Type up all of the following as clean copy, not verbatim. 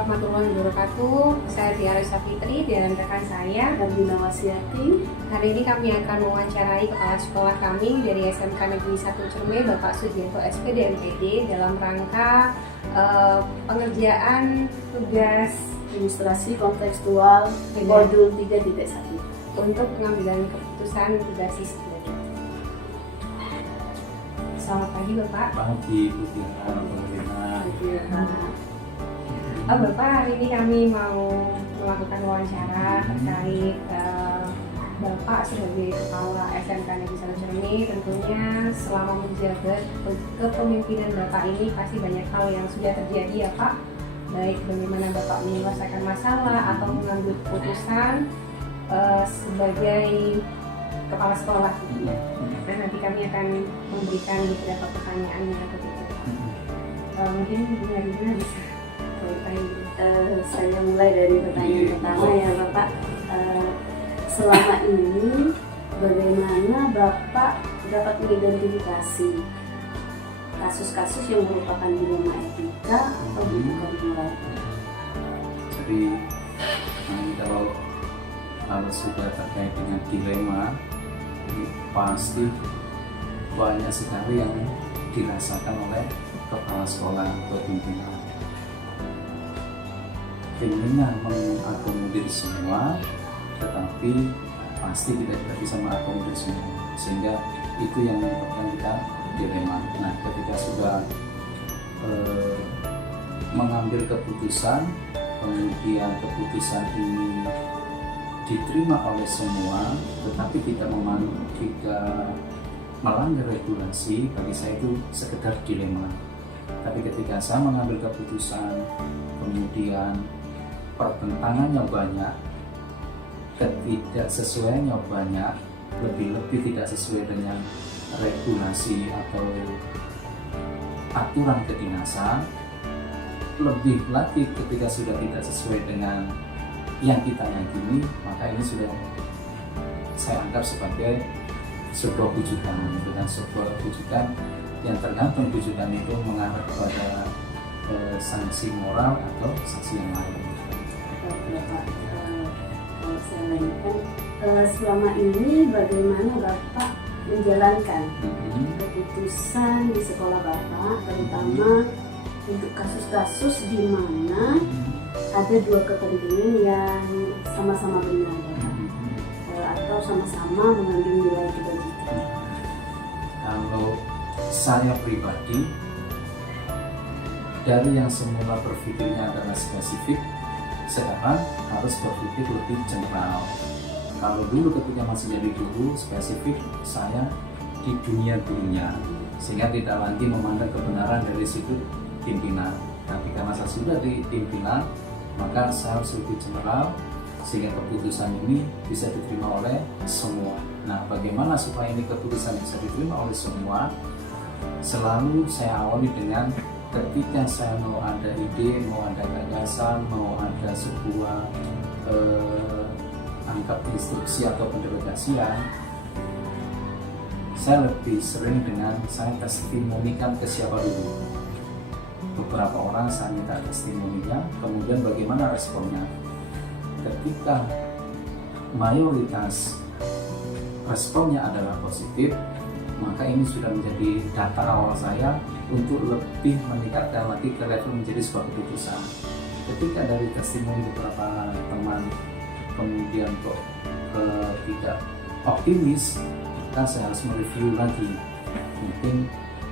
warahmatullahi wabarakatuh. Saya Tiara Sapitri dan rekan saya Nabila Wasiati. Hari ini kami akan mewawancarai kepala sekolah kami dari SMK Negeri 1 Cerme, Bapak Sugianto SPD MPD, dalam rangka pengerjaan tugas Ilustrasi kontekstual modul 3.1 untuk pengambilan keputusan tugas siswa. Selamat pagi Bapak. Pagi, Bu Tiara. Bapak, hari ini kami mau melakukan wawancara terkait Bapak sebagai Kepala SMK Negeri 1 Cerme. Tentunya selama menjabat kepemimpinan Bapak ini pasti banyak hal yang sudah terjadi ya Pak. Baik bagaimana Bapak menyelesaikan masalah atau mengambil keputusan sebagai Kepala Sekolah. Dan nanti kami akan memberikan beberapa pertanyaan yang begitu. Mungkin Bu Nabila bisa saya mulai dari pertanyaan pertama ya Bapak. Selama ini bagaimana Bapak dapat mengidentifikasi kasus-kasus yang merupakan dilema etika atau bukan moral? Jadi kalau sudah terkait dengan dilema, pasti banyak sekali yang dirasakan oleh kepala sekolah atau pimpinan. Pinginnya mengakomodir semua, tetapi pasti kita tidak bisa mengakomodir semua, sehingga itu yang menyebabkan kita dilema. Nah, ketika sudah mengambil keputusan, kemudian keputusan ini diterima oleh semua, tetapi tidak melanggar regulasi, bagi saya itu sekedar dilema. Tapi ketika saya mengambil keputusan, kemudian pertentangannya banyak, ketidaksesuaiannya banyak, lebih-lebih tidak sesuai dengan regulasi atau aturan kedinasan, lebih lagi ketika sudah tidak sesuai dengan yang kita yakini, maka ini sudah saya anggap sebagai sebuah bujukan, dengan sebuah bujukan yang tergantung bujukan itu mengarah kepada sanksi moral atau sanksi yang lain. Bapak, kalau saya lanjutkan, selama ini bagaimana Bapak menjalankan keputusan di sekolah Bapak, terutama untuk kasus-kasus di mana ada dua kepentingan yang sama-sama benar Bapak, atau sama-sama mengambil nilai kebajikan? Kalau saya pribadi, dari yang semula berpikirnya adalah spesifik, sekarang harus berpikir lebih general. Kalau dulu ketika masih jadi guru, spesifik saya di dunia gurunya, sehingga tidak lagi memandang kebenaran dari sudut pimpinan. Tapi karena saya sudah di pimpinan, maka saya harus lebih general, sehingga keputusan ini bisa diterima oleh semua. Nah, bagaimana supaya ini keputusan bisa diterima oleh semua? Selalu saya awali dengan ketika saya mau ada ide, mau ada gagasan, mau ada sebuah anggap instruksi atau pendelegasian, saya lebih sering dengan saya testimonikan ke siapa dulu. Beberapa orang saya minta testimoninya, kemudian bagaimana responnya. Ketika mayoritas responnya adalah positif, maka ini sudah menjadi data awal saya untuk lebih meningkatkan lagi ke level menjadi sebuah keputusan. Ketika dari testimoni beberapa teman kemudian kok tidak optimis, maka saya harus mereview lagi. Mungkin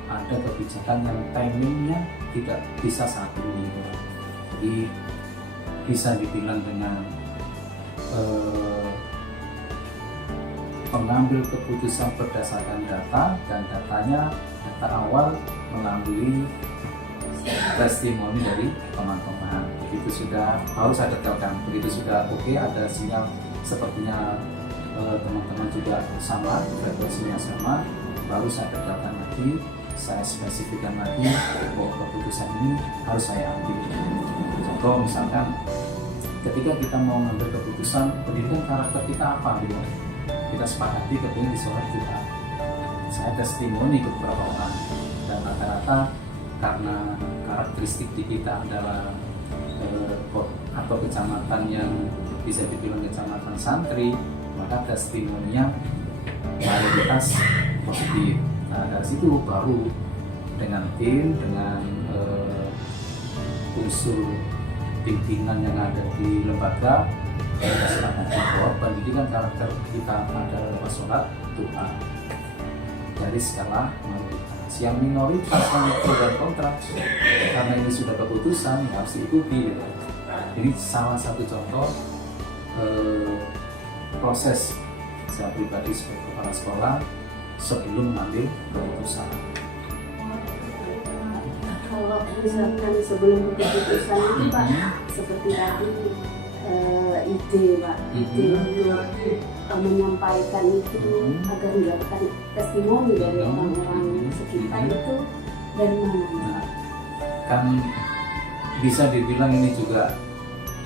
ada kebijakan yang timingnya tidak bisa saat ini, jadi bisa dibilang dengan pengambil keputusan berdasarkan data, dan data awal melalui testimoni dari teman-teman. Begitu sudah harus saya detailkan, begitu sudah oke, ada sinyal sepertinya teman-teman juga sama, frekuensinya sama, baru saya detailkan lagi, saya spesifikkan lagi bahwa keputusan ini harus saya ambil. Contoh misalkan ketika kita mau mengambil keputusan pendidikan karakter kita apa gitu, kita sepakati kepingin di sekolah kita, saya testimoni ke beberapa orang, dan rata-rata karena karakteristik di kita adalah atau kecamatan yang bisa dibilang kecamatan santri, maka testimoninya mayoritas positif. Nah dari situ baru dengan tim, dengan unsur pimpinan yang ada di lembaga, kita serahkan bahwa pendidikan karakter kita adalah lewat sholat doa dari skala mayoritas. Yang minoritas yang pro dan kontra, karena ini sudah keputusan harus diikuti. Gitu. Ini salah satu contoh proses saya pribadi sebagai kepala sekolah sebelum mengambil keputusan. Kalau misalkan sebelum keputusan itu Pak, seperti tadi ide Pak, ide untuk menyampaikan itu agar mendapatkan testimoni dari orang-orang sekitar itu dari mana? Nah, kan bisa dibilang ini juga,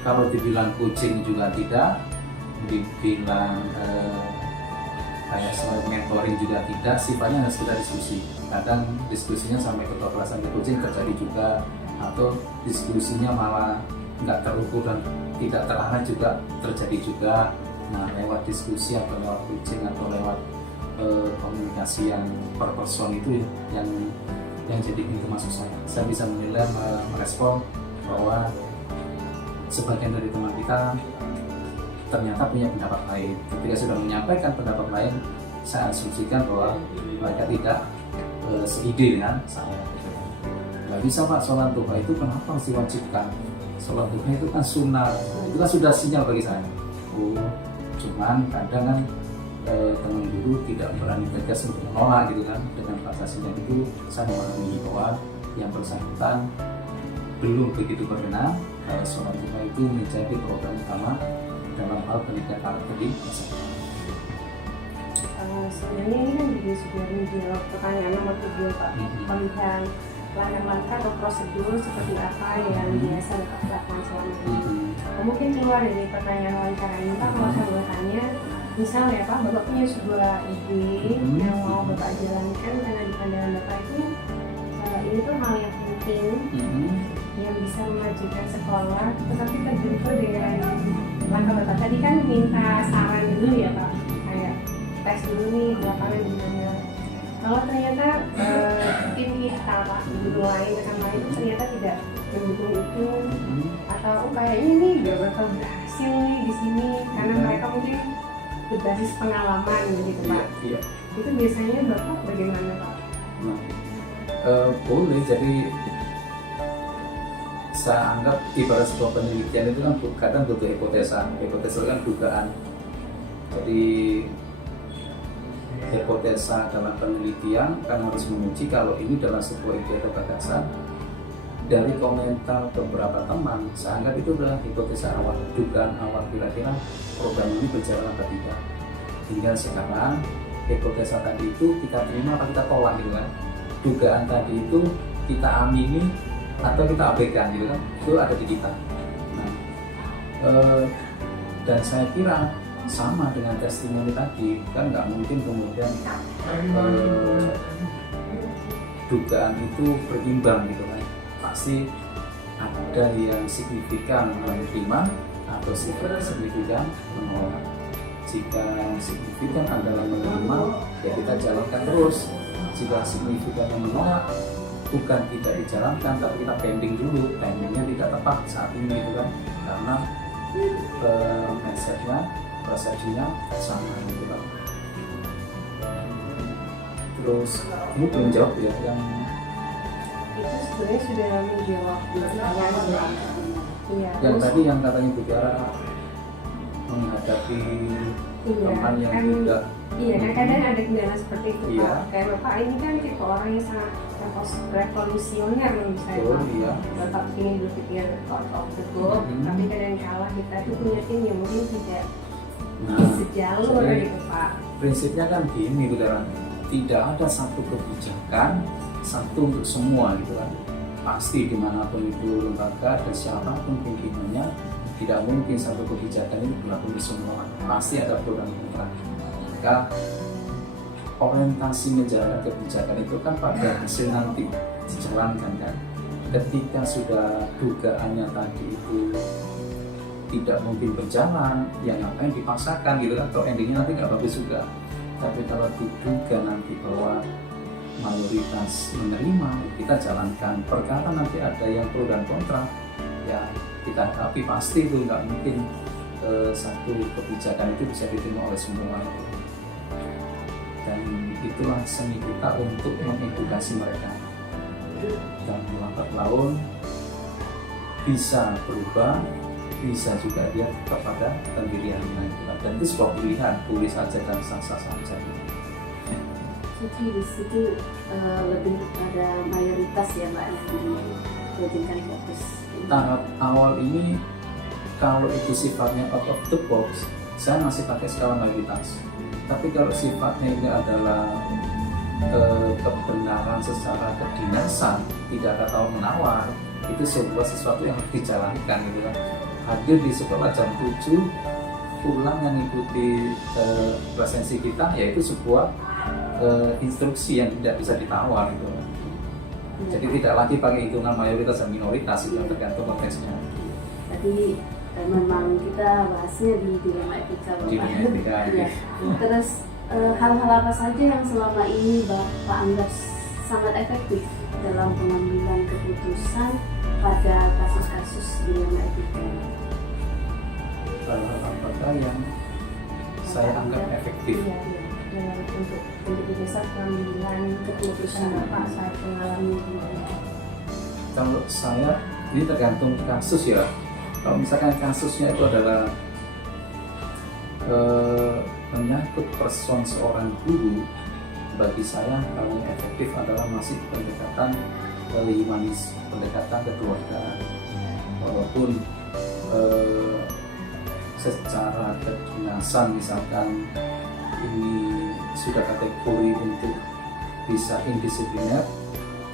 kalau dibilang coaching juga tidak, dibilang kayak selain mentoring juga tidak, sifatnya harus kita diskusi. Kadang diskusinya sampai ke kelas sampai coaching terjadi juga, atau diskusinya malah nggak terukur dan tidak terarah juga terjadi juga. Nah lewat diskusi atau lewat coaching atau lewat komunikasi yang per person itu yang jadi pintu masuk saya bisa menilai, merespon bahwa sebagian dari teman kita ternyata punya pendapat lain. Ketika sudah menyampaikan pendapat lain, saya asumsikan bahwa mereka tidak seide dengan saya. Nggak bisa Pak, sholat duha itu kenapa harus diwajibkan? Sholat duha itu kan sunnah, itu kan sudah sinyal bagi saya. Oh, cuman kadang kan teman guru tidak berani tegas untuk menolak gitu kan. Dengan bahasa sinyal itu saya memahami bahwa yang bersangkutan belum begitu berkenan kalau sholat duha itu menjadi program utama dalam hal pendidikan karakter di masyarakat. Sebenarnya ini kan juga sudah menjawab pertanyaan nomor 7 Pak, tentang langkah-langkah atau prosedur seperti apa yang biasa dilakukan selama ini. Mungkin keluar dari pertanyaan wawancara ini Pak, kalau saya boleh tanya, misalnya Pak, Bapak punya sebuah ide yang mau Bapak jalankan karena di pandangan Bapak itu ini tuh hal yang penting yang bisa memajukan sekolah, tetapi terbentur dengan langkah Bapak tadi kan minta saran dulu ya Pak, kayak tes dulu nih lapangan gimana. Kalau ternyata tim kita Pak, guru lain rekan lain itu ternyata tidak mendukung itu, atau kayaknya nih gak bakal berhasil nih di sini karena mereka mungkin berbasis pengalaman gitu Pak. Iya. Itu biasanya Bapak bagaimana Pak? Nah, boleh, jadi saya anggap ibarat sebuah penelitian itu kan kadang butuh hipotesa kan dugaan. Jadi hipotesa dalam penelitian kan harus menguji kalau ini dalam sebuah ide atau gagasan. Dari komentar beberapa teman, saya anggap itu adalah hipotesa awal, dugaan awal kira-kira program ini berjalan atau tidak. Tinggal sekarang hipotesa tadi itu kita terima atau kita tolak gitu kan. Dugaan tadi itu kita amini atau kita abaikan gitu kan, itu ada di kita. Nah, dan saya kira sama dengan testimoni tadi, kan nggak mungkin kemudian dugaan itu berimbang gitu kan. Pasti ada yang signifikan menerima atau signifikan menolak. Jika signifikan adalah menerima, ya kita jalankan terus. Jika signifikan yang menolak, bukan tidak dijalankan, tapi kita pending dulu, timingnya tidak tepat saat ini gitu kan, karena mindsetnya, persepsinya sama gitu kan. Terus ini belum jawab ya, yang Itu sebenarnya sudah menjawab pertanyaan. Iya. yang tadi yang katanya bicara menghadapi teman yang kan, tidak. Iya, kan kadang ada kendala seperti itu Iya. Pak. Kayak Bapak ini kan tipe orang yang sangat revolusioner menurut saya Betul, Pak. iya. Bapak ingin berpikir out of the box, tapi kadang kala kita tuh punya tim yang mungkin tidak sejalur jadi gitu Pak. prinsipnya kan gini gitu kan, tidak ada satu kebijakan satu untuk semua gitu kan. Pasti dimanapun itu lembaga dan siapapun pimpinannya, tidak mungkin satu kebijakan ini berlaku di semua. Pasti ada pro dan kontra. Maka orientasi menjalankan kebijakan itu kan pada hasil nanti dijalankan kan. ketika sudah dugaannya tadi itu tidak mungkin berjalan, ya ngapain dipaksakan gitu kan, atau endingnya nanti nggak bagus juga. Tapi kalau diduga nanti bahwa mayoritas menerima, kita jalankan. Perkara nanti ada yang pro dan kontra, ya kita hadapi. Pasti itu nggak mungkin satu kebijakan itu bisa diterima oleh semua. Dan itulah seni kita untuk mengedukasi mereka. Dan lambat laun bisa berubah, bisa juga dia kepada pendiriannya. Dan itu sebuah pilihan, boleh saja dan sah-sah saja. Jadi di situ lebih kepada mayoritas ya Mbak yang dijadikan fokus. Tahap awal ini kalau itu sifatnya out of the box, saya masih pakai skala mayoritas. Tapi kalau sifatnya ini adalah kebenaran secara kedinasan, tidak ada tawar menawar, itu sebuah sesuatu yang harus dijalankan gitu kan. Hadir di sekolah jam 7, pulang yang mengikuti presensi kita, yaitu sebuah instruksi yang tidak bisa ditawar gitu kan. Jadi tidak lagi pakai hitungan mayoritas dan minoritas, itu yang tergantung konteksnya. Tadi memang kita bahasnya di dilema etika Bapak. Dilema etika, ya. Terus hal-hal apa saja yang selama ini Bapak anggap sangat efektif dalam pengambilan keputusan pada kasus-kasus dilema etika? Hal-hal apakah yang saya anggap efektif? Iya, untuk dasar pengambilan keputusan Bapak saat mengalami dilema. Kalau saya, ini tergantung kasus ya. Kalau misalkan kasusnya itu adalah menyangkut person seorang guru, bagi saya paling efektif adalah masih pendekatan humanis, pendekatan kekeluargaan. Walaupun secara kedinasan misalkan ini sudah kategori untuk bisa indisipliner,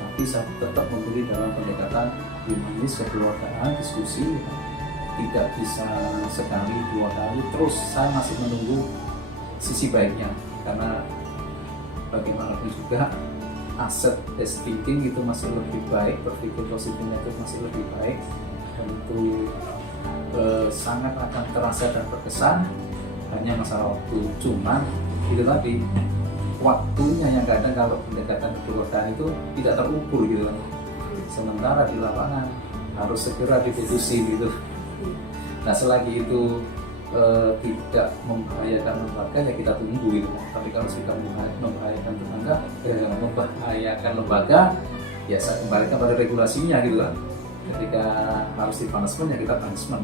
tapi saya tetap memilih dalam pendekatan humanis, kekeluargaan, diskusi. Tidak bisa sekali, dua kali, terus saya masih menunggu sisi baiknya, karena bagaimanapun juga aset thinking itu masih lebih baik, berpikir positifnya itu masih lebih baik, tentu sangat akan terasa dan berkesan, hanya masalah waktu. Cuman itu tadi, waktunya yang kadang kalau pendekatan kekeluargaan itu tidak terukur gitu kan. Sementara di lapangan harus segera diputusin gitu. Nah selagi itu tidak membahayakan lembaga, ya kita tunggu gitu. Tapi kalau sudah membahayakan lembaga, ya saya kembalikan pada regulasinya gitu kan. Ketika harus di punishment, ya kita punishment.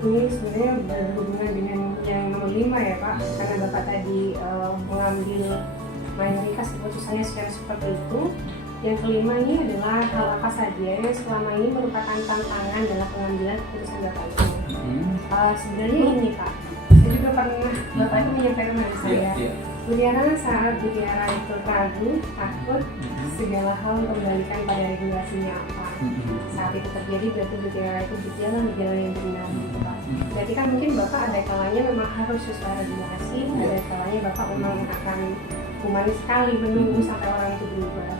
Ini sebenarnya berhubungan dengan yang nomor 5 ya Pak, karena Bapak tadi mengambil mayoritas keputusannya seperti itu. Yang kelima ini adalah hal apa saja yang selama ini merupakan tantangan dalam pengambilan keputusan Bapak itu. Sebenarnya ini Pak, saya juga pernah Bapak itu menyampaikan pada saya, Mutiara saat Mutiara itu ragu, takut, segala hal kembalikan pada regulasinya apa. Saat itu terjadi berarti Mutiara itu berjalan di jalan yang benar gitu Pak. Berarti kan mungkin Bapak ada kalanya memang harus sesuai regulasi, ada kalanya Bapak memang akan humanis sekali menunggu sampai orang itu berubah.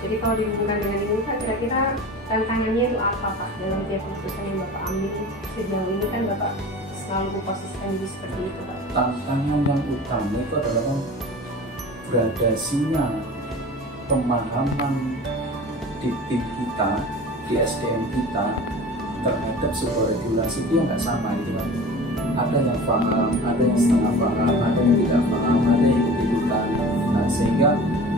Jadi kalau dihubungkan dengan ini Pak, kira-kira tantangannya itu apa Pak dalam tiap keputusan yang Bapak ambil sejauh ini? Kan Bapak selalu memposisikan diri seperti itu Pak. Tantangan yang utama itu adalah gradasinya pemahaman di tim kita, di SDM kita terhadap sebuah regulasi itu nggak sama gitu kan. Ada yang paham, ada yang setengah paham, ada yang tidak paham, ada yang ikut-ikutan. Nah sehingga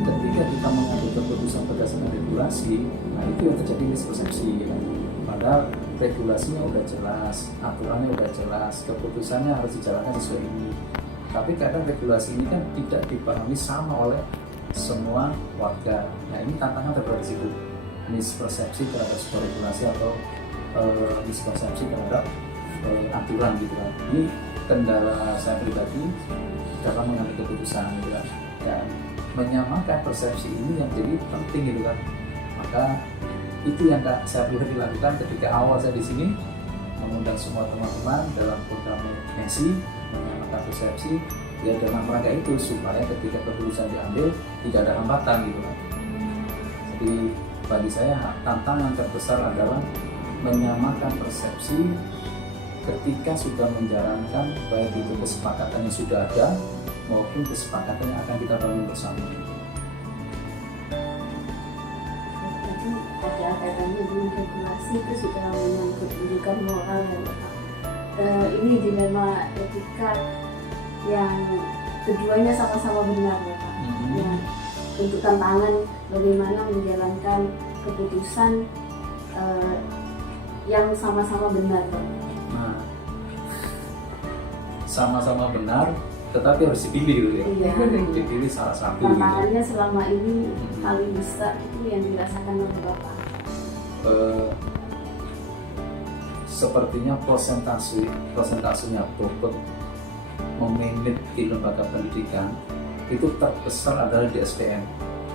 ketika kita mengambil keputusan berdasarkan regulasi, nah itu yang terjadi mispersepsi gitu. Padahal regulasinya udah jelas, aturannya udah jelas, keputusannya harus dijalankan sesuai ini. Tapi kadang regulasi ini kan tidak dipahami sama oleh semua warga. Nah ini tantangan terberat di situ, mispersepsi terhadap sebuah regulasi atau mispersepsi terhadap aturan gitu kan. Ini kendala saya pribadi dalam mengambil keputusan gitu kan. Dan menyamakan persepsi ini yang jadi penting gitu kan. Maka itu yang saya pribadi lakukan ketika awal saya di sini, mengundang semua teman-teman dalam program Messi, menyamakan persepsi ya dalam rangka itu supaya ketika keputusan diambil tidak ada hambatan gitu kan. Jadi bagi saya tantangan terbesar adalah menyamakan persepsi ketika sudah menjalankan, baik itu kesepakatan yang sudah ada maupun kesepakatan yang akan kita bangun bersama. Jadi ada kaitannya dengan regulasi itu sudah menyangkut pendidikan moral ya Bapak. Ini dilema etika yang keduanya sama-sama benar Bapak. Ya, untuk tantangan bagaimana menjalankan keputusan yang sama-sama benar Bapak. Nah, sama-sama benar, tetapi harus dipilih gitu ya. Iya. Dipilih salah satu. Gitu. Tantangannya selama ini paling besar itu yang dirasakan oleh Bapak. Sepertinya prosentasenya bobot memanage di lembaga pendidikan itu terbesar adalah di SDM.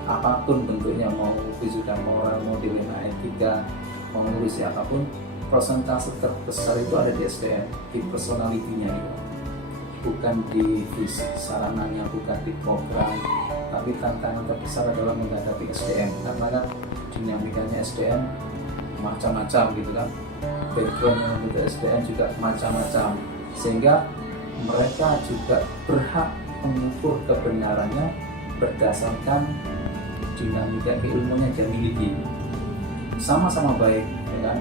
Apapun bentuknya, mau wisuda moral, mau dilema etika, mau ngurusi apapun, prosentase terbesar itu ada di SDM, di personality-nya gitu. Bukan di fisik sarananya, bukan di program, tapi tantangan terbesar adalah menghadapi SDM, karena kan dinamikanya SDM macam-macam gitu kan, background yang untuk SDM juga macam-macam, sehingga mereka juga berhak mengukur kebenarannya berdasarkan dinamika keilmuan yang dia miliki. Sama-sama baik, ya kan?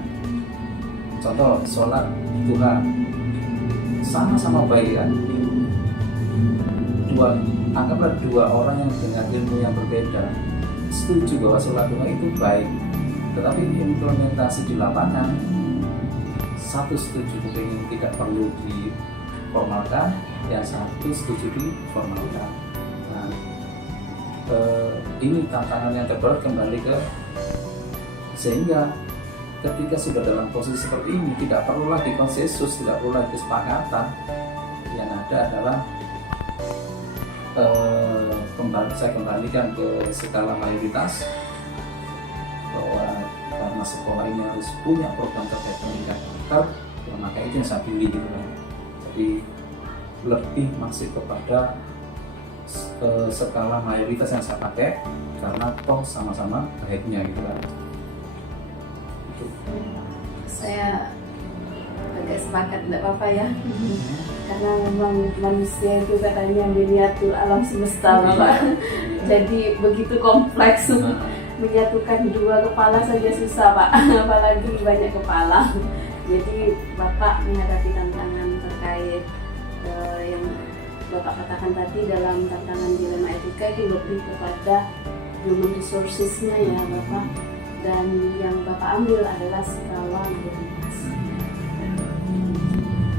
Contoh sholat duha, sama-sama baik kan? Anggaplah dua orang yang dengan ilmu yang berbeda setuju bahwa sholat duha itu baik, tetapi implementasi di lapangan, satu setuju kepingin tidak perlu diformalkan, yang satu setuju diformalkan. Nah, ini tantangan yang terberat kembali ke, sehingga ketika sudah dalam posisi seperti ini tidak perlu lagi konsensus, tidak perlu lagi kesepakatan, yang ada adalah saya kembalikan ke skala mayoritas, bahwa karena sekolah ini harus punya program terkait pendidikan karakter, ya maka itu yang saya pilih gitu kan. Jadi lebih masih kepada skala mayoritas yang saya pakai, karena toh sama-sama baiknya gitu kan. Saya agak sepakat, tidak apa-apa ya. Karena memang manusia itu katanya miniatur alam semesta Bapak. Jadi begitu kompleks, menyatukan dua kepala saja susah Pak, apalagi banyak kepala. Jadi Bapak menghadapi tantangan terkait yang Bapak katakan tadi dalam tantangan dilema etika itu lebih kepada human resources-nya ya Bapak. Dan yang Bapak ambil adalah skala mayoritas.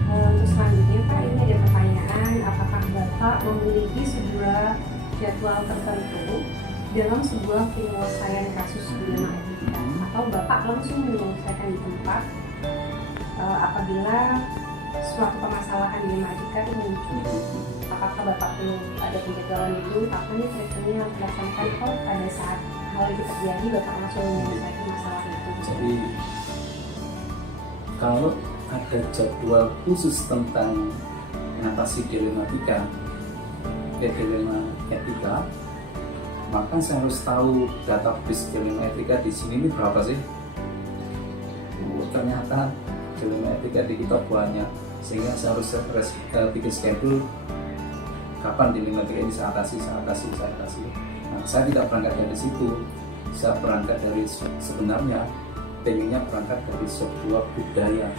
Untuk selanjutnya Pak, ini ada pertanyaan, apakah Bapak memiliki sebuah jadwal tertentu dalam sebuah penyelesaian kasus dilema etika, atau Bapak langsung menyelesaikan di tempat apabila suatu permasalahan dilema etika itu muncul? Apakah Bapak perlu ada penjadwalan itu? Apa nih kriteria yang dilaksanakan kalau pada saat hal itu terjadi Bapak langsung menyelesaikan masalah itu? Jadi kalau ada jadwal khusus tentang mengatasi dilema etika, maka saya harus tahu database dilema etika di sini ini berapa sih. Ternyata dilema etika di kita banyak, sehingga saya harus bikin schedule kapan dilema etika ini saya atasi. Nah, saya tidak berangkat dari situ, saya berangkat dari sebenarnya pengennya berangkat dari sebuah budaya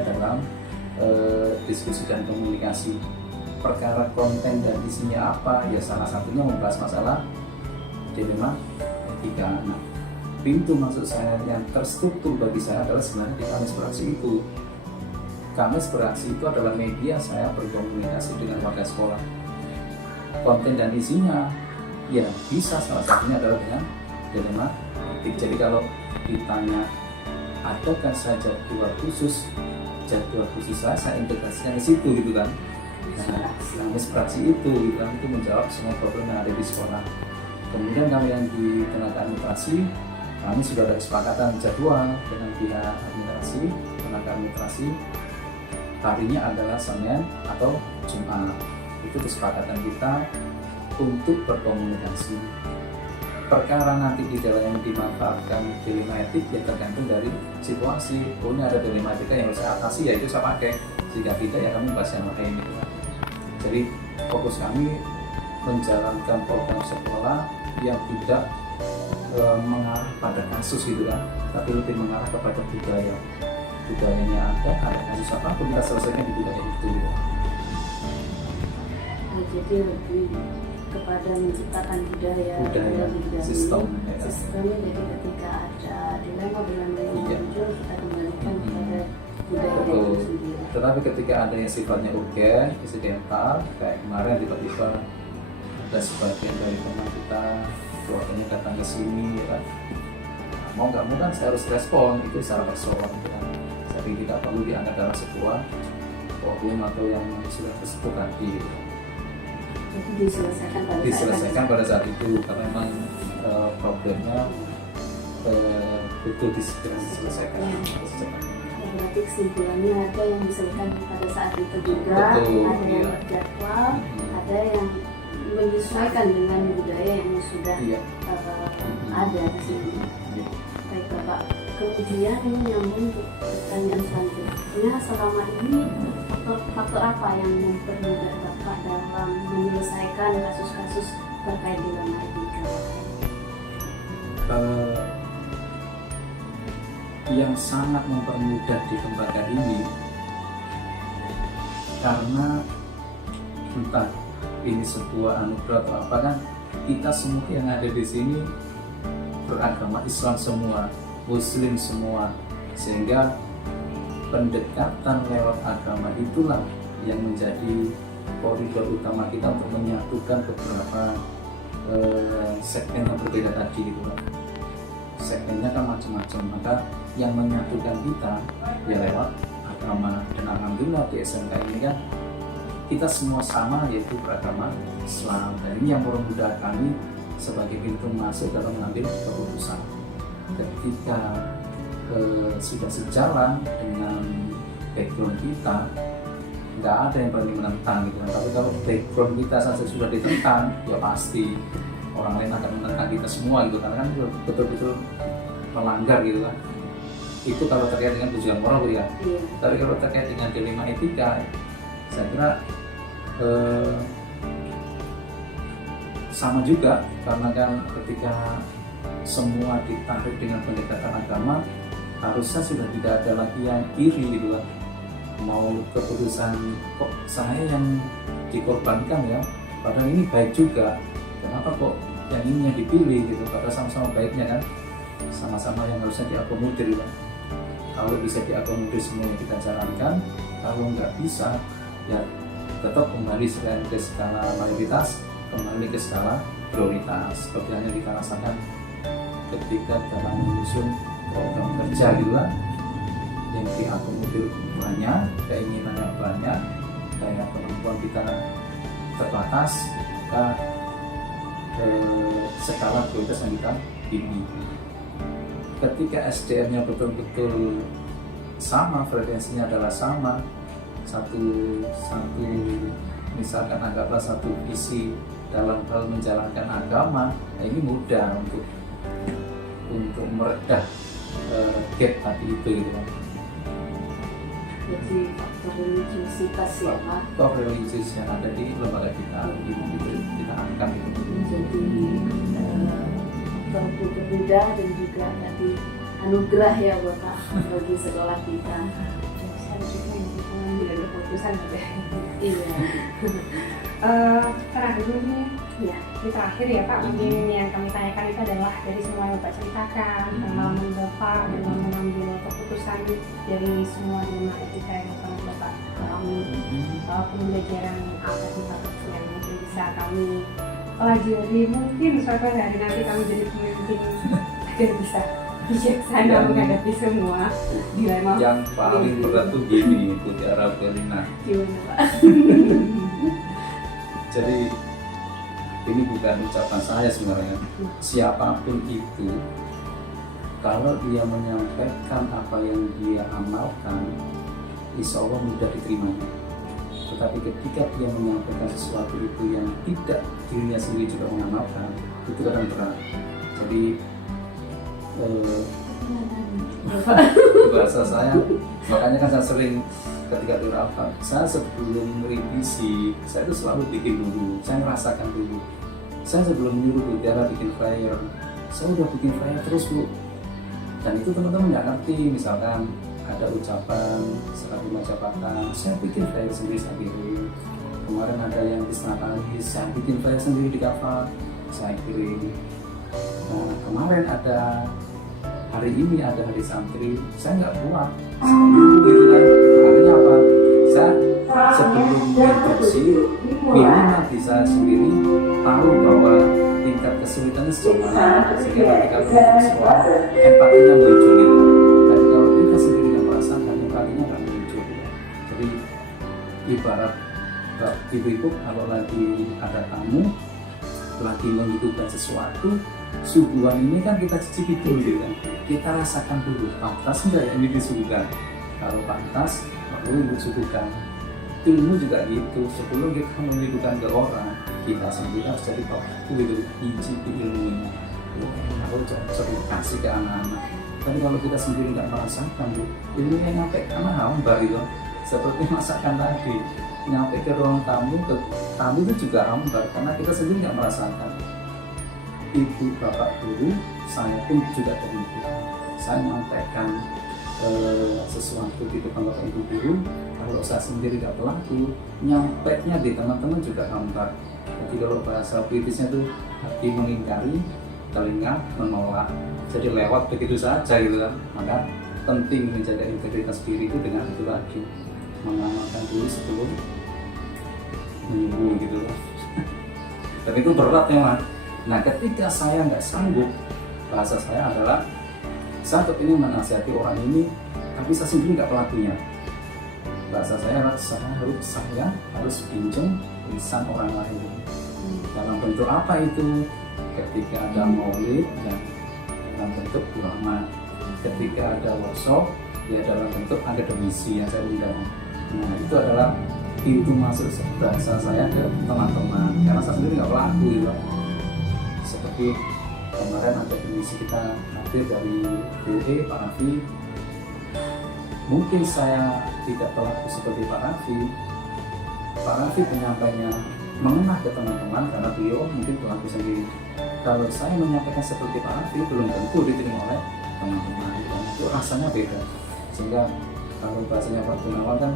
dalam diskusi dan komunikasi. Perkara konten dan isinya apa, ya salah satunya membahas masalah dilema etika. Nah, pintu masuk saya yang terstruktur bagi saya adalah sebenarnya di Kamis Beraksi itu. Kamis Beraksi itu adalah media saya berkomunikasi dengan warga sekolah. Konten dan isinya ya bisa salah satunya adalah dengan dilema etika. Jadi kalau ditanya adakah saya jadwal khusus saya integrasikan di situ gitu kan. Nah, Kamis Beraksi itu gitu kan, itu menjawab semua problem yang ada di sekolah. Kemudian kalau yang di tenaga administrasi, kami sudah ada kesepakatan jadwal dengan pihak administrasi, tenaga administrasi, harinya adalah Senin atau Jumat. Itu kesepakatan kita untuk berkomunikasi. perkara nanti di dalam yang dimanfaatkan dilema etik ya tergantung dari situasi. Oh, ini ada dilema etika yang harus saya atasi, ya itu saya pakai. Jika tidak ya kami bahas yang lain gitu kan. Jadi fokus kami menjalankan program sekolah yang tidak mengarah pada kasus gitu kan, tapi lebih mengarah kepada budaya. Budayanya ada kasus apapun kita selesaikan di budaya itu gitu. Jadi lebih kepada menciptakan budaya lebih dari sistem ya. sistemnya. Jadi ketika ada dilema yang muncul, kita kembalikan kepada budaya itu sendiri. Tetapi ketika ada yang sifatnya urgen, insidental, kayak kemarin tiba-tiba ada sebagian dari teman kita keluarganya datang ke sini ya kan, mau nggak mau kan saya harus respon itu secara personal kan. Jadi tidak perlu dianggap dalam sebuah problem atau yang sudah tersebut tadi gitu. Jadi diselesaikan pada saat itu karena memang problemnya betul diselesaikan secepatnya. Berarti kesimpulannya ada yang diselesaikan pada saat itu juga, betul, ada yang berjadwal, ada yang menyesuaikan dengan budaya yang sudah ada di sini. Baik Bapak, kemudian ini nyambung untuk pertanyaan selanjutnya, selama ini faktor apa yang mempermudah Bapak dalam menyelesaikan kasus-kasus terkait dengan etika? Yang sangat mempermudah di lembaga ini karena entah ini sebuah anugerah atau apa kan, kita semua yang ada di sini beragama Islam semua, Muslim semua, sehingga pendekatan lewat agama itulah yang menjadi koridor utama kita untuk menyatukan beberapa segmen yang berbeda tadi gitu kan. Segmennya kan macam-macam, maka yang menyatukan kita ya lewat agama. Dan alhamdulillah di SMK ini kan kita semua sama, yaitu beragama Islam. Dan ini yang memudahkan kami sebagai pintu masuk dalam mengambil keputusan. Ketika sudah sejalan dengan background kita, nggak ada yang berani menentang gitu. Tapi kalau background kita saja sudah ditentang, ya pasti orang lain akan menentang kita semua gitu. Karena kan betul-betul melanggar gitu kan. Itu kalau terkait dengan tujuan moral ya. Tapi kalau terkait dengan dilema etika, saya kira sama juga, karena kan ketika semua ditarik dengan pendekatan agama, harusnya sudah tidak ada lagi yang iri gitu kan. Mau keputusan kok saya yang dikorbankan ya, padahal ini baik juga, kenapa kok yang ini yang dipilih gitu, padahal sama-sama baiknya kan, sama-sama yang harusnya diakomodir kan. Kalau bisa diakomodir semuanya kita jalankan, kalau nggak bisa ya tetap kembali selain ke skala mayoritas, kembali ke skala prioritas. Seperti yang kita rasakan ketika dalam menyusun program kerja gitu kan, yang diakomodir banyak, keinginannya banyak, daya kemampuan kita terbatas, maka skala prioritas yang kita pilih. Ketika SDM-nya betul-betul sama, frekuensinya adalah sama, satu misalkan anggaplah satu visi dalam hal menjalankan agama, nah ini mudah untuk meredah gap tadi itu gitu kan. Jadi faktor religiusitas ya Pak, faktor religius yang ada di lembaga kita kita angkat itu menjadi termudah dan juga tadi anugerah ya Bapak bagi sekolah kita. Tidak ada keputusan gitu ya. Iya. Terakhir nih, Ya. ini terakhir ya Pak, mungkin yang kami tanyakan itu adalah dari semua yang Bapak ceritakan, pengalaman Bapak dalam mengambil keputusan dari semua dilema etika yang pernah Bapak alami, pembelajaran apa sih Pak yang mungkin bisa kami pelajari, mungin suatu hari nanti kami jadi pemimpin agar bisa bijaksana menghadapi semua dilema. Yang paling berat tuh gini, Putri Arabelina. Gimana Pak? Jadi ini bukan ucapan saya sebenarnya. Siapapun itu, kalau dia menyampaikan apa yang dia amalkan, insya Allah mudah diterimanya. Tetapi ketika dia menyampaikan sesuatu itu yang tidak dirinya sendiri juga mengamalkan, itu akan berat. Jadi bahasa saya, makanya kan saya sering ketika di rapat, saya sebelum revisi, saya itu selalu bikin dulu, saya merasakan dulu. Saya sebelum nyuruh Bu Tiara bikin flyer, saya udah bikin flyer terus Bu. Dan itu teman-teman nggak ngerti, misalkan ada ucapan serah terima jabatan, saya bikin flyer sendiri, saya kirim. Kemarin ada yang disnatalis, saya bikin flyer sendiri di cover, saya kirim. Nah, kemarin ada hari ini ada hari santri, saya nggak buat, saya nyuruh gitu kan. Artinya apa? Saya sebelum instruksi minimal bisa sendiri tahu bahwa tingkat kesulitannya sejauh mana, sehingga ketika menuju sekolah empatinya muncul gitu. Tapi kalau kita sendiri yang merasakan, empatinya nggak muncul gitu. Jadi ibarat ibu-ibu kalau lagi ada tamu lagi menghidupkan sesuatu, suguhan ini kan kita cicipi dulu gitu kan, kita rasakan dulu pantas enggak ya ini disuguhkan. Kalau pantas lalu disuguhkan. Ilmu juga gitu, sebelum kita menunjukkan ke orang, kita sendiri harus jadi pelaku gitu, icipi ilmunya. Lalu coba kasih ke anak-anak. Tapi kalau kita sendiri nggak merasakan tuh, ilmunya nyampe ke anak hambar gitu. Seperti masakan tadi, nyampe ke ruang tamu itu juga hambar karena kita sendiri nggak merasakan. Ibu, bapak, guru, saya pun juga terlibat. Saya menyampaikan sesuatu di depan bapak ibu guru, kalau saya sendiri nggak pelaku, nyampainya di teman-teman juga hambar. Jadi kalau bahasa kritisnya tuh hati mengingkari, telinga menolak, jadi lewat begitu saja gitu kan. Maka penting menjaga integritas diri itu dengan itu lagi, mengamalkan dulu sebelum menyembuh gitu kan. Tapi itu berat memang. Nah ketika saya nggak sanggup, bahasa saya adalah saya ingin menasihati orang ini, tapi saya sendiri nggak pelakunya. Bahasa saya adalah saya harus pinjam lisan orang lain. Dalam bentuk apa itu? Ketika ada maulid, ya dalam bentuk ulama. Ketika ada workshop, ya dalam bentuk akademisi yang saya undang. Nah itu adalah pintu masuk bahasa saya ke teman-teman. Karena saya sendiri nggak pelaku gitu. Seperti kemarin akademisi kita hadir dari BE, Pak Raffi. Mungkin saya tidak pelaku seperti Pak Raffi. Pak Raffi penyampainya mengenah ke teman-teman karena beliau mungkin pelaku sendiri. Kalau saya menyampaikan seperti Pak Raffi, belum tentu diterima oleh teman-teman. Itu rasanya beda. Sehingga kalau bahasanya Pak Gunawan kan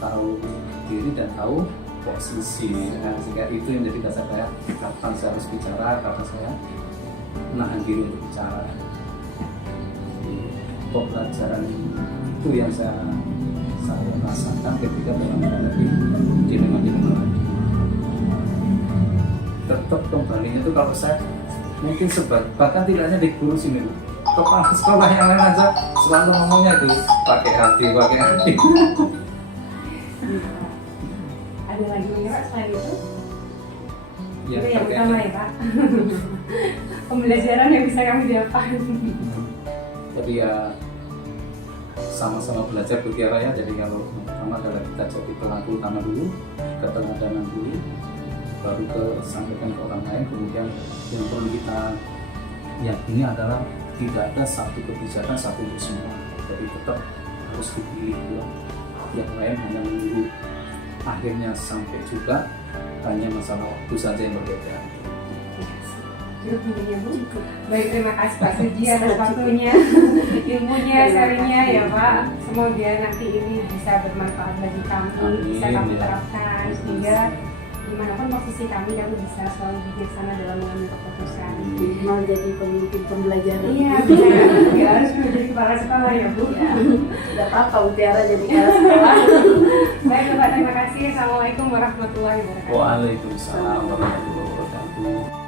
tahu diri dan tahu posisi. Nah, sehingga itu yang jadi dasar saya kapan saya harus bicara, kapan saya menahan diri untuk bicara. Pembelajaran itu yang saya rasakan ketika menghadapi dilema-dilema lagi. Tetap kembalinya itu kalau saya mungkin bahkan tidak hanya di guru sini, kepala sekolah yang lain aja selalu ngomongnya itu pakai hati. Ada lagi Pak selain itu? Ya, itu yang utama ya Pak. Pembelajaran yang bisa kami dapat. Jadi ya sama-sama belajar Bu Tiara ya. Jadi kalau pertama adalah kita jadi pelaku utama dulu, keteladanan dulu, baru sampaikan ke orang lain. Kemudian yang perlu kita yakini adalah tidak ada satu kebijakan satu untuk semua. Jadi tetap harus dipilih ya. Yang lain hanya menunggu. Akhirnya sampai juga hanya masalah waktu saja yang berbeda. Baik, terima kasih Pak Suji atas waktunya, ilmunya, sharingnya ya Pak. Semoga nanti ini bisa bermanfaat bagi kami, bisa kami terapkan sehingga dimanapun posisi kami bisa selalu bijaksana dalam mengambil keputusan. Mau jadi pemimpin pembelajaran. Iya, bisa ya harus menjadi kepala sekolah ya Bu. Ya, tidak apa-apa Bu Tiara jadi kepala sekolah. Baik Pak, terima kasih. Assalamualaikum warahmatullahi wabarakatuh. Waalaikumsalam warahmatullahi wabarakatuh.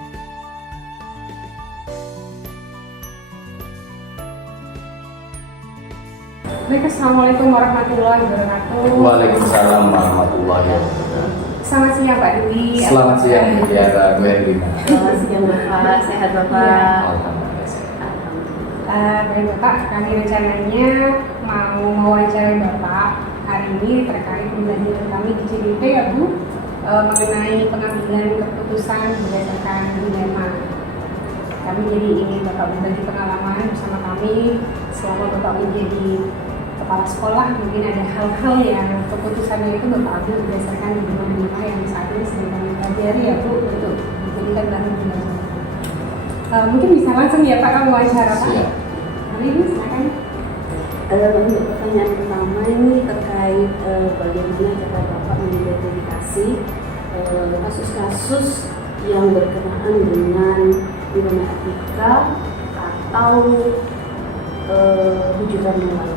Baik, assalamualaikum warahmatullahi wabarakatuh. Waalaikumsalam warahmatullahi wabarakatuh. Selamat siang Pak Dwi. Selamat siang Bu Tiara, Bu Erlina. Selamat siang Bapak, sehat Bapak. Alhamdulillah sehat. Baik Bapak, kami rencananya mau mewawancarai Bapak hari ini terkait pembelajaran kami di CDP ya Bu, mengenai pengambilan keputusan berdasarkan dilema. Kami jadi ingin Bapak berbagi pengalaman bersama kami selama Bapak menjadi kepala sekolah. Mungkin ada hal-hal yang keputusannya itu Bapak ambil berdasarkan lima yang saat ini sedang kami pelajari ya Bu, untuk dijadikan bahan belajar. Mungkin bisa langsung ya Pak kamu wawancara Pak. Siap. Hari ini silakan. Untuk pertanyaan pertama ini terkait bagaimana cara Bapak mengidentifikasi kasus-kasus yang berkenaan dengan pidana etika atau rujukan moral.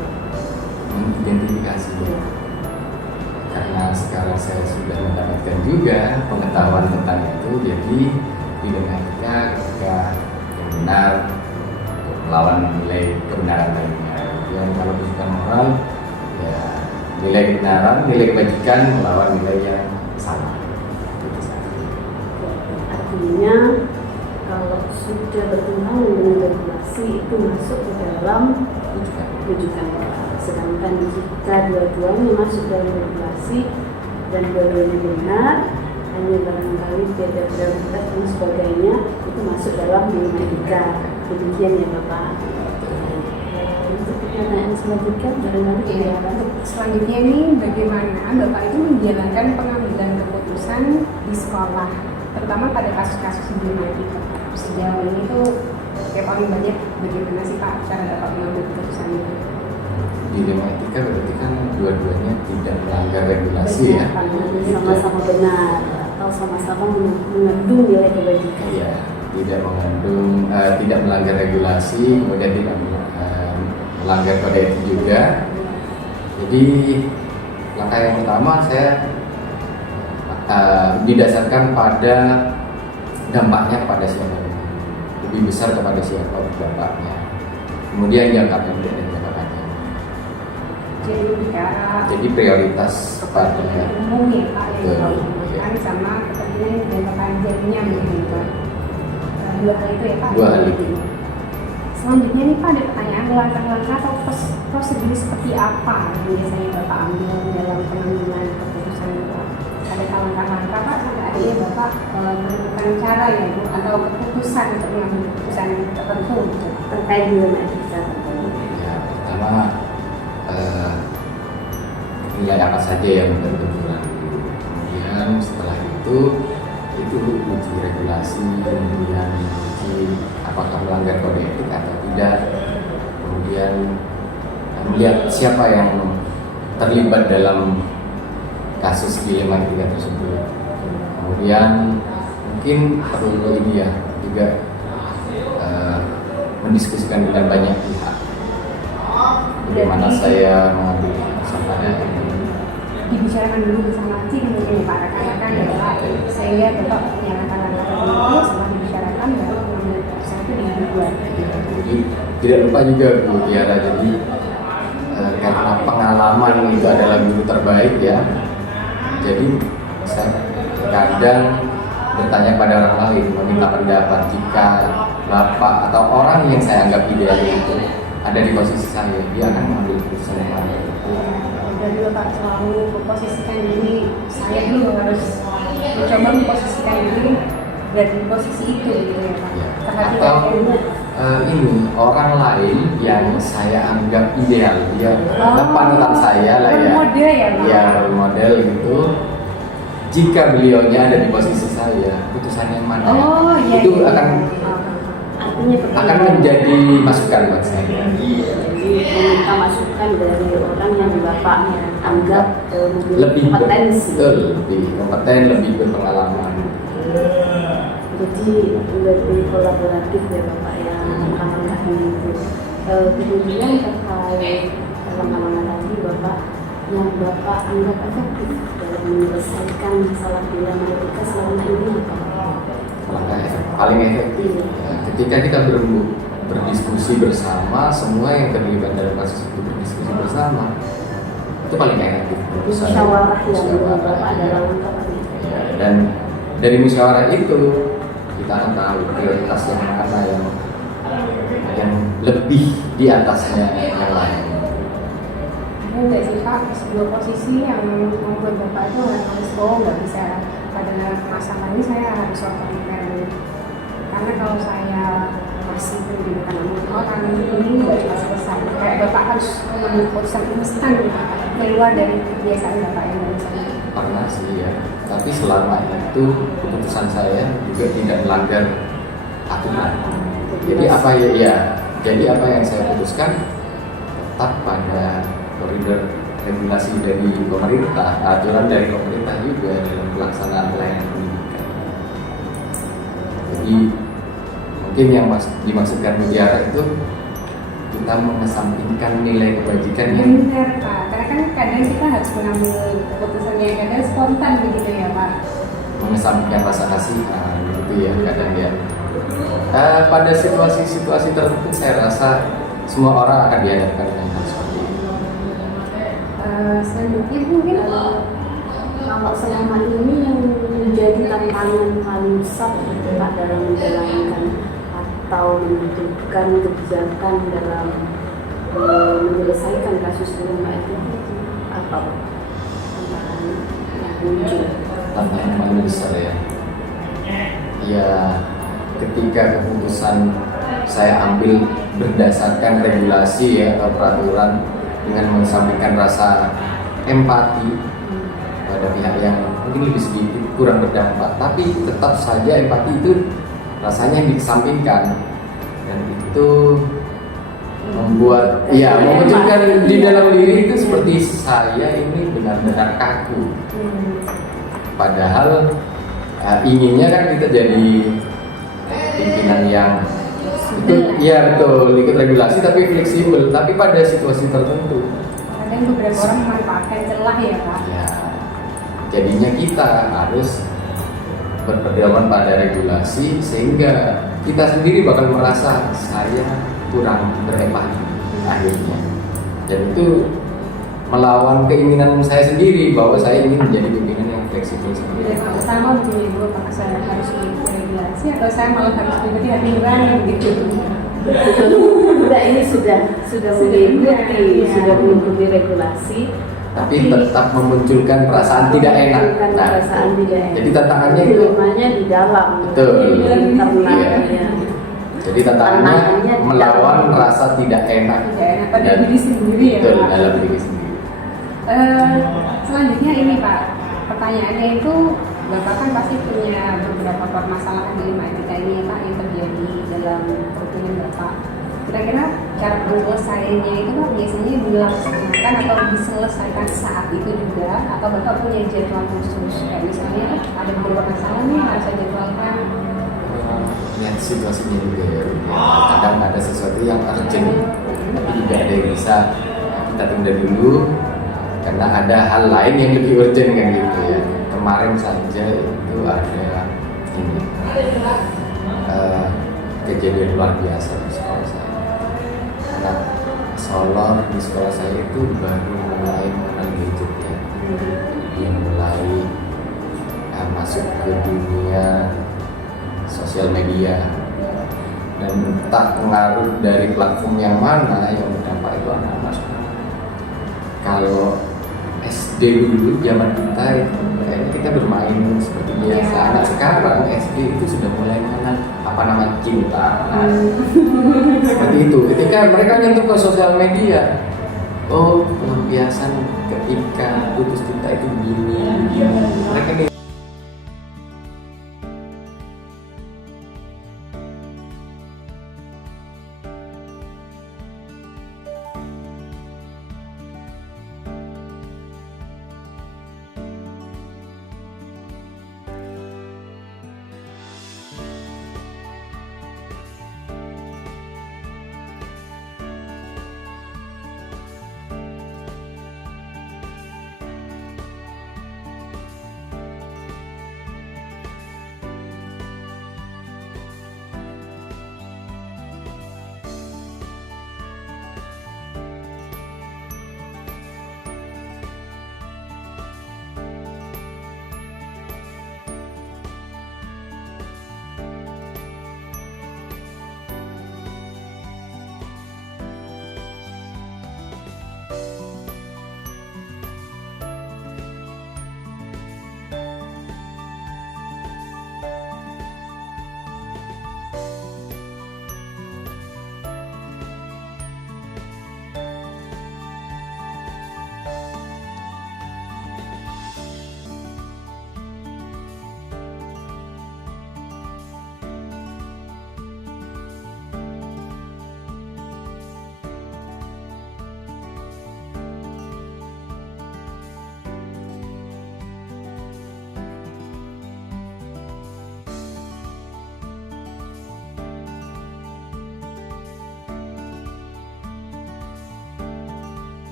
Mengidentifikasi. Karena sekarang saya sudah mendapatkan juga pengetahuan tentang itu, jadi pidana etika ketika yang benar melawan nilai kebenaran lainnya. Yang kalau rujukan moral, ya nilai kebenaran, nilai kebajikan melawan nilai yang salah. Itu saja. Artinya kalau sudah bertentangan dengan regulasi itu masuk ke dalam rujukan moral. Sedangkan jika dua-duanya masuk dalam regulasi dan dua-duanya benar, hanya barangkali beda prioritas dan sebagainya, itu masuk dalam nilai etika. Demikian ya Bapak. Untuk pertanyaan selanjutnya barangkali Iya, untuk selanjutnya ini bagaimana Bapak itu menjalankan pengambilan keputusan di sekolah, terutama pada kasus-kasus dilematika. Sejauh ini tuh kayak paling banyak bagaimana sih Pak cara Bapak mengambil keputusan itu? Dilema etika berarti kan dua-duanya tidak melanggar regulasi ya. Sama-sama benar atau sama-sama mengandung nilai kebajikan. Iya, tidak mengandung, tidak melanggar regulasi, kemudian tidak melanggar kode etik juga. Jadi langkah yang pertama saya didasarkan pada dampaknya pada siapa, lebih besar kepada siapa dampaknya. Kemudian jangka pendek dan jangka panjang. Jadi bicara Jadi prioritas kepada umum ya Pak yang Betul, dilakukan sama kepentingan jangka panjangnya begitu Pak. Dua hal itu ya Pak. Dua hal itu. Selanjutnya nih Pak ada pertanyaan, langkah-langkah atau prosedur seperti apa yang biasanya Bapak ambil dalam pengambilan keputusan Bapak? Adakah langkah-langkah Pak sampai akhirnya Bapak menentukan cara ya Bu atau keputusan untuk mengambil keputusan tertentu gitu? Terkait dilema etika. ya, pertama nilai apa saja yang berbenturan. Kemudian setelah itu uji regulasi, kemudian uji apakah melanggar kode etik atau tidak, kemudian melihat siapa yang terlibat dalam kasus dilema etika tersebut. Kemudian mungkin perlu ini ya juga mendiskusikan dengan banyak pihak bagaimana saya mengambil keputusan ini. Dibicarakan dulu bersama tim mungkin Pak rekan-rekan ya Pak, sehingga Bapak menyalakan langkah tertentu setelah dibicarakan baru mengambil keputusan itu dibuat. Jadi tidak lupa juga Bu Tiara, jadi karena pengalaman itu adalah guru terbaik ya. Jadi saya kadang bertanya pada orang lain, meminta pendapat jika Bapak atau orang yang saya anggap ideal itu ada di posisi saya, dia akan mengambil keputusan yang mana. Dari Bapak selalu memposisikan diri, saya dulu harus mencoba memposisikan diri dari posisi itu gitu ya Pak. Ya. Terhadap Atau ini orang lain yang saya anggap ideal, dia panutan saya lah ya. model ya Pak. Ya, role model gitu. Jika beliaunya ada di posisi saya, putusan yang mana Oh, iya, itu iya. akan Artinya menjadi masukan buat saya. Jadi meminta masukan dari orang yang Bapak anggap Lebih kompetensi. betul, lebih kompeten, lebih berpengalaman. Jadi lebih kolaboratif ya Bapak ya langkah-langkahnya itu. Kemudian terkait langkah-langkah tadi Bapak yang Bapak anggap efektif dalam menyelesaikan masalah dilema etika selama ini apa? Langkah paling efektif ketika kita berdiskusi bersama, semua yang terlibat dalam kasus itu berdiskusi bersama, itu paling efektif. Musyawarah yang Bapak ya. adalah langkah paling efektif. Ya, dan dari musyawarah itu kita akan tahu prioritas yang mana yang lebih di atasnya yang lain. Ada nggak sih Pak sebuah posisi yang membuat Bapak itu harus nggak bisa pada masalah ini saya harus otoriter karena kalau saya masih menjadikan orang ini nggak cuma selesai, kayak bapak harus mengambil keputusan instan di luar dari kebiasaan bapak yang biasanya. Pernah sih ya, tapi selama itu keputusan saya juga tidak melanggar aturan. Jadi apa jadi apa yang saya putuskan tetap pada koridor regulasi dari pemerintah, aturan dari pemerintah juga dalam pelaksanaan pelayanan pendidikan. Jadi mungkin yang dimaksudkan mutiara itu kita mengesampingkan nilai kebajikan yang Benar Pak, karena kan kadang kita harus mengambil keputusan yang kadang spontan begitu ya Pak. mengesampingkan rasa kasihan gitu ya kadang ya. Pada situasi-situasi tertentu saya rasa semua orang akan dihadapkan dengan hal seperti itu. Selanjutnya mungkin Kalau selama ini yang menjadi tantangan paling besar Pak dalam menjalankan atau menentukan kebijakan dalam menyelesaikan kasus rumah itu apa Pak? Tantangan yang muncul. Tantangan paling besar ya. Ya ketika keputusan saya ambil berdasarkan regulasi ya atau peraturan dengan mengesampingkan rasa empati pada pihak yang mungkin lebih sedikit kurang berdampak, tapi tetap saja empati itu rasanya dikesampingkan dan itu membuat memunculkan di dalam diri itu seperti saya ini benar-benar kaku. Padahal inginnya kan kita jadi pimpinan yang ikut, ya betul, ikut regulasi tapi fleksibel, tapi pada situasi tertentu. kadang beberapa orang memanfaatkan celah ya Pak. Ya, jadinya kita harus berpedoman pada regulasi sehingga kita sendiri bakal merasa saya kurang berempati akhirnya, dan itu melawan keinginan saya sendiri bahwa saya ingin menjadi pimpinan yang fleksibel seperti Jadi itu. pertama begini dulu, apakah saya harus mengikuti regulasi atau saya malah harus mengikuti hati nurani begitu? Enggak, ini sudah mengikuti, Iya. sudah mengikuti regulasi, Tapi tetap memunculkan perasaan tidak enak. memunculkan Nah, perasaan tidak enak. jadi tantangannya itu, dilemanya di dalam, Betul. di internal. Iya. Ya. jadi tantangannya Tantangannya di melawan dalam. rasa tidak enak. Tidak enak pada Dan- diri sendiri ya Betul, Pak. dalam diri sendiri. Selanjutnya ini Pak, pertanyaannya itu Bapak kan pasti punya beberapa permasalahan di lima etika ini ya Pak yang terjadi dalam perhubungan Bapak. Kira-kira cara penyelesaiannya itu Pak biasanya dilaksanakan atau diselesaikan saat itu juga, atau Bapak punya jadwal khusus? Kayak misalnya ada beberapa masalah nih harus saya jadwalkan. Lihat situasinya juga ya. Kadang ada sesuatu yang urgent tapi tidak ada yang bisa kita tunda dulu karena ada hal lain yang lebih urgent kan gitu ya. Kemarin saja itu ada ini kejadian luar biasa di sekolah saya. Anak solor di sekolah saya itu baru mulai mengenal gadget ya. Dia mulai masuk ke dunia sosial media, dan entah pengaruh dari platform yang mana yang berdampak itu anak-anak sekolah. Kalau SD dulu zaman kita itu kayaknya kita bermain seperti biasa. Anak sekarang SD itu sudah mulai mengenal apa namanya cinta. Nah, seperti itu. Ketika mereka nyentuh ke sosial media, oh pelampiasan ketika putus cinta itu begini. Mereka nih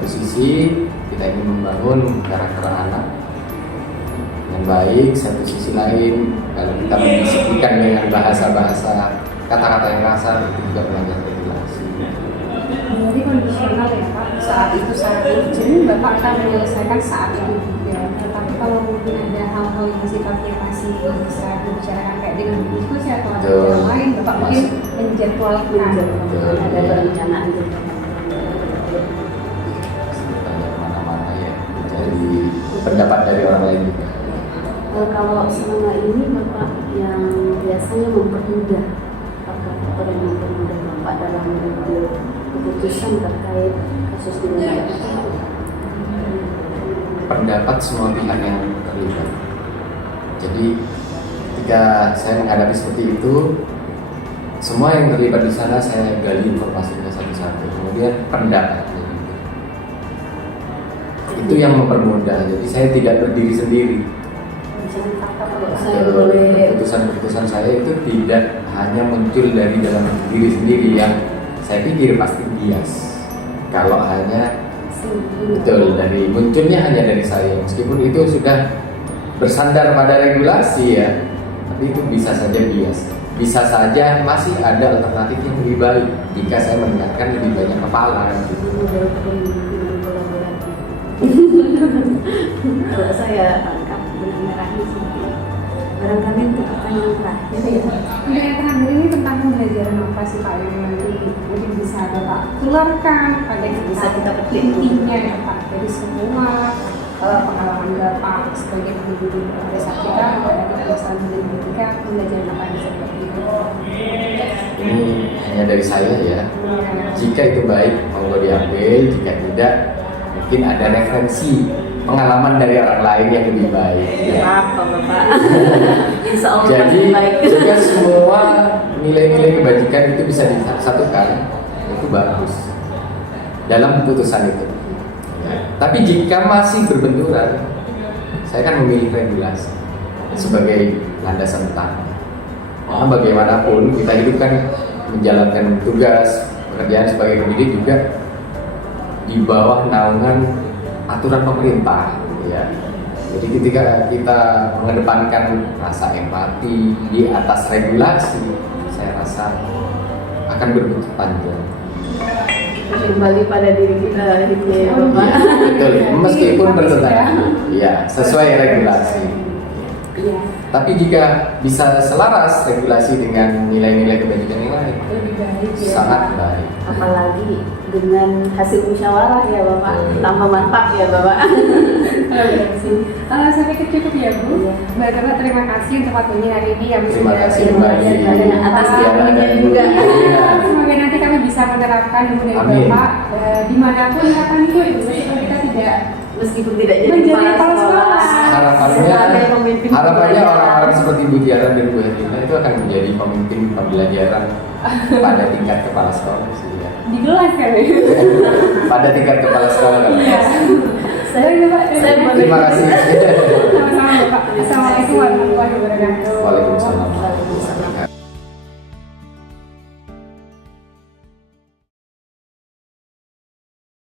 satu sisi kita ingin membangun karakter anak yang baik, satu sisi lain kalau kita mendisiplinkan dengan bahasa-bahasa kata-kata yang kasar itu juga melanggar regulasi. Jadi kondisional ya Pak, saat itu saat urgent Bapak akan menyelesaikan saat itu juga. Tapi kalau mungkin ada hal-hal yang sifatnya masih bisa dibicarakan kayak dengan diskusi atau ada Betul. yang lain, Bapak mungkin menjadwalkan. Ada perencanaan juga. Tanya kemana-mana ya, dari pendapat dari orang lain juga. Kalau selama ini Bapak yang biasanya mempermudah, apakah Bapak yang mempermudah Bapak dalam mengambil keputusan terkait kasus dengan Pendapat semua pihak yang terlibat. Jadi ketika saya menghadapi seperti itu, semua yang terlibat di sana saya gali informasinya satu-satu. Kemudian pendapatnya juga. Itu yang mempermudah. Jadi saya tidak berdiri sendiri. kalau saya boleh Keputusan-keputusan saya itu tidak hanya muncul dari dalam diri sendiri yang saya pikir pasti bias. Kalau hanya betul dari munculnya hanya dari saya, meskipun itu sudah bersandar pada regulasi ya, tapi itu bisa saja bias, bisa saja masih ada alternatif yang lebih baik jika saya mendengarkan lebih banyak kepala gitu. model kepemimpinan kolaboratif. Kalau saya tangkap benang merahnya seperti itu. Barangkali untuk pertanyaan terakhir ya. Untuk yang terakhir ini tentang pembelajaran apa sih Pak yang nanti mungkin bisa Bapak keluarkan pada Bisa kita petik. intinya ya Pak dari semua pengalaman Bapak sebagai pendidik pada saat kita menghadapi permasalahan pendidikan, pembelajaran apa yang bisa Bapak berikan? Ini hanya dari saya ya. Jika itu baik, monggo diambil. Jika tidak, mungkin ada referensi pengalaman dari orang lain yang lebih baik. Ya. Apa Bapak? Insya Allah Jadi pasti baik. jika semua nilai-nilai kebajikan itu bisa disatukan, itu bagus dalam keputusan itu. Ya. Tapi jika masih berbenturan, saya akan memilih regulasi sebagai landasan utama. Karena bagaimanapun kita hidup kan menjalankan tugas pekerjaan sebagai pendidik juga di bawah naungan aturan pemerintah, ya. Jadi ketika kita mengedepankan rasa empati di atas regulasi, saya rasa akan berbuntut panjang. Kembali pada diri kita gitu ya Bapak. Betul, meskipun bertentangan, ya sesuai regulasi. Iya. Tapi jika bisa selaras regulasi dengan nilai-nilai kebajikan yang lain, Lebih baik ya sangat Pak. baik. Apalagi dengan hasil musyawarah ya Bapak, tambah mantap ya Bapak. Sampai cukup ya Bu. Iya. Mbak Gaba, terima kasih untuk waktunya hari ini yang Terima sudah kasih berbagi Mbak banyak Ii. atas Bapak. ilmunya juga. Iya. Semoga nanti kami bisa menerapkan ilmu dari Amin. Bapak dimanapun kapanpun meskipun kita tidak Meskipun tidak jadi menjadi kepala kepala sekolah, Harapannya, sebagai pemimpin harapannya pembelajaran. orang-orang seperti Bu Tiara dan Bu Herlina itu akan menjadi pemimpin pembelajaran pada tingkat kepala sekolah sih ya. di kelas kan ya. Pada tingkat kepala sekolah kan. Iya. Saya boleh. Terima kasih. Sama-sama Bapak. Assalamualaikum warahmatullahi wabarakatuh. Waalaikumsalam. Waalaikumsalam.